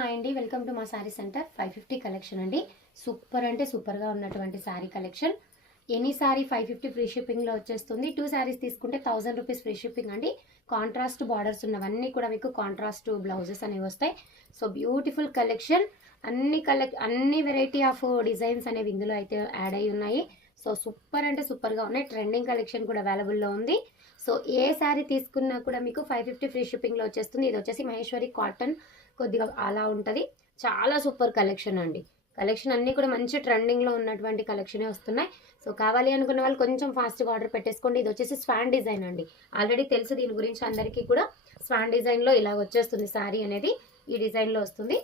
Hi అండి, welcome to మా sari centre 550 collection అండి. సూపర్ అంటే సూపర్గా ఉన్నటువంటి sari collection. Any sari 550 free షిప్పింగ్లో వచ్చేస్తుంది. 2 శారీస్ తీసుకుంటే 1000 రూపీస్ ఫ్రీ షిప్పింగ్ అండి. కాంట్రాస్ట్ బార్డర్స్ ఉన్నవన్నీ కూడా మీకు కాంట్రాస్ట్ బ్లౌజెస్ అనేవి వస్తాయి. So beautiful collection. అన్ని వెరైటీ ఆఫ్ డిజైన్స్ అనేవి ఇందులో అయితే యాడ్ అయి ఉన్నాయి. సో సూపర్ అంటే సూపర్గా ఉన్నాయి. ట్రెండింగ్ కలెక్షన్ కూడా అవైలబుల్లో ఉంది. సో ఏ శారీ తీసుకున్నా కూడా మీకు 550 ఫ్రీ షిప్పింగ్లో వచ్చేస్తుంది. ఇది వచ్చేసి మహేశ్వరి కాటన్, కొద్దిగా అలా ఉంటుంది. చాలా సూపర్ కలెక్షన్ అండి. కలెక్షన్ అన్నీ కూడా మంచి ట్రెండింగ్లో ఉన్నటువంటి కలెక్షనే వస్తున్నాయి. సో కావాలి అనుకున్న వాళ్ళు కొంచెం ఫాస్ట్గా ఆర్డర్ పెట్టేసుకోండి. ఇది వచ్చేసి స్వాన్ డిజైన్ అండి. ఆల్రెడీ తెలుసు దీని గురించి అందరికీ కూడా. స్వాన్ డిజైన్లో ఇలా వచ్చేస్తుంది శారీ అనేది. ఈ డిజైన్లో వస్తుంది.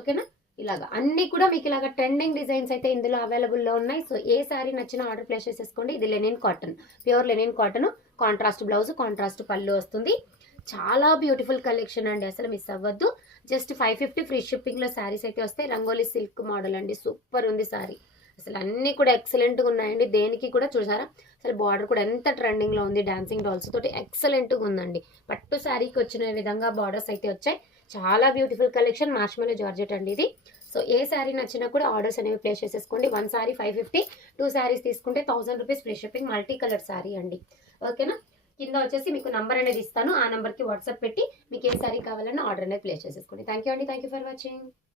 ఓకేనా? ఇలాగా అన్నీ కూడా మీకు ఇలాగ ట్రెండింగ్ డిజైన్స్ అయితే ఇందులో అవైలబుల్లో ఉన్నాయి. సో ఏ శారీ నచ్చినా ఆర్డర్ ప్లేస్ చేసేసుకోండి. ఇది linen cotton, pure linen cotton, contrast blouse, contrast పళ్ళు వస్తుంది. చాలా బ్యూటిఫుల్ కలెక్షన్ అండి, అసలు మిస్ అవ్వద్దు. జస్ట్ 550 ఫ్రీ షిప్పింగ్లో శారీస్ అయితే వస్తాయి. రంగోలీ సిల్క్ మోడల్ అండి, సూపర్ ఉంది శారీ. అసలు అన్నీ కూడా ఎక్సలెంట్గా ఉన్నాయండి. దేనికి కూడా చూసారా, అసలు బార్డర్ కూడా ఎంత ట్రెండింగ్లో ఉంది. డాన్సింగ్ డాల్స్ తోటి ఎక్సలెంట్గా ఉందండి. పట్టు శారీకి వచ్చిన విధంగా బార్డర్స్ అయితే వచ్చాయి. చాలా బ్యూటిఫుల్ కలెక్షన్. మార్ష్మెలో జార్జెట్ అండి ఇది. సో ఏ శారీ నచ్చినా కూడా ఆర్డర్స్ అనేవి ప్లేస్ చేసేసుకోండి. 1 శారీ 550, 2 శారీస్ తీసుకుంటే 1000 rupees free shipping. Multi colour sari అండి. ఓకేనా? కింద వచ్చేసి మీకు నంబర్ అనేది ఇస్తాను. ఆ నెంబర్కి వాట్సాప్ పెట్టి మీకు ఏ శారీ కావాలన్నా ఆర్డర్ అనేది ప్లేస్ చేసేసుకోండి. థ్యాంక్ యూ అండి. Thank you for watching.